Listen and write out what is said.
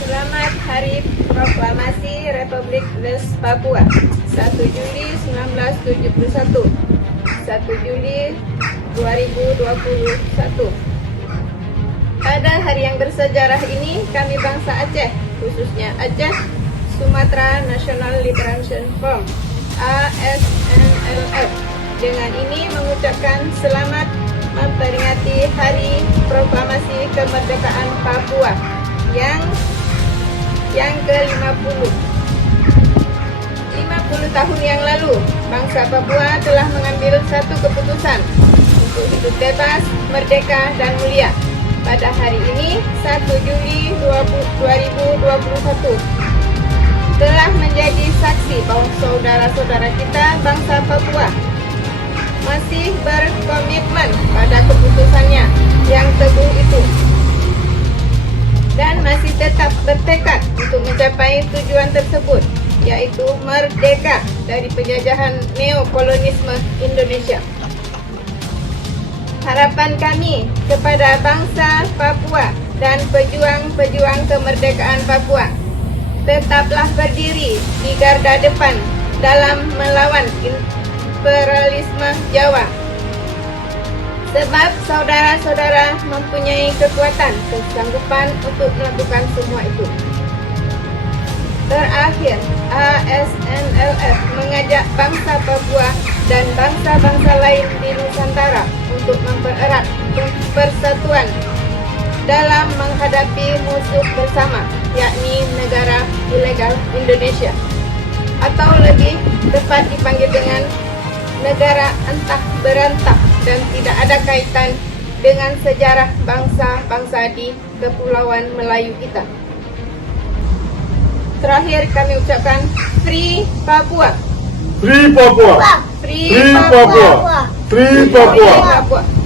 Selamat Hari Proklamasi Republik Papua 1 Juli 1971 1 Juli 2021. Pada hari yang bersejarah ini, kami bangsa Aceh, khususnya Aceh Sumatera National Liberation Front ASNLF, dengan ini mengucapkan selamat memperingati Hari Proklamasi Kemerdekaan Papua yang ke-50. 50 tahun yang lalu, bangsa Papua telah mengambil satu keputusan untuk hidup bebas, merdeka, dan mulia. Pada hari ini, 1 Juli 2021, telah menjadi saksi bahwa saudara-saudara kita bangsa Papua masih berkomitmen pada keputusannya yang teguh itu, dan masih tetap bertekad untuk mencapai tujuan tersebut, yaitu merdeka dari penjajahan neokolonisme Indonesia. Harapan kami kepada bangsa Papua dan pejuang-pejuang kemerdekaan Papua, tetaplah berdiri di garda depan dalam melawan imperialisme Jawa. Sebab saudara-saudara mempunyai kekuatan, kesanggupan untuk melakukan semua itu. Terakhir, ASNLF mengajak bangsa Papua dan bangsa-bangsa lain di Nusantara untuk mempererat persatuan dalam menghadapi musuh bersama, yakni negara ilegal Indonesia, atau lebih tepat dipanggil dengan negara entah berantah dan tidak ada kaitan dengan sejarah bangsa-bangsa di Kepulauan Melayu kita. Terakhir kami ucapkan Free Papua. Free Papua. Free Free Papua. Papua. Free Papua. Free Papua.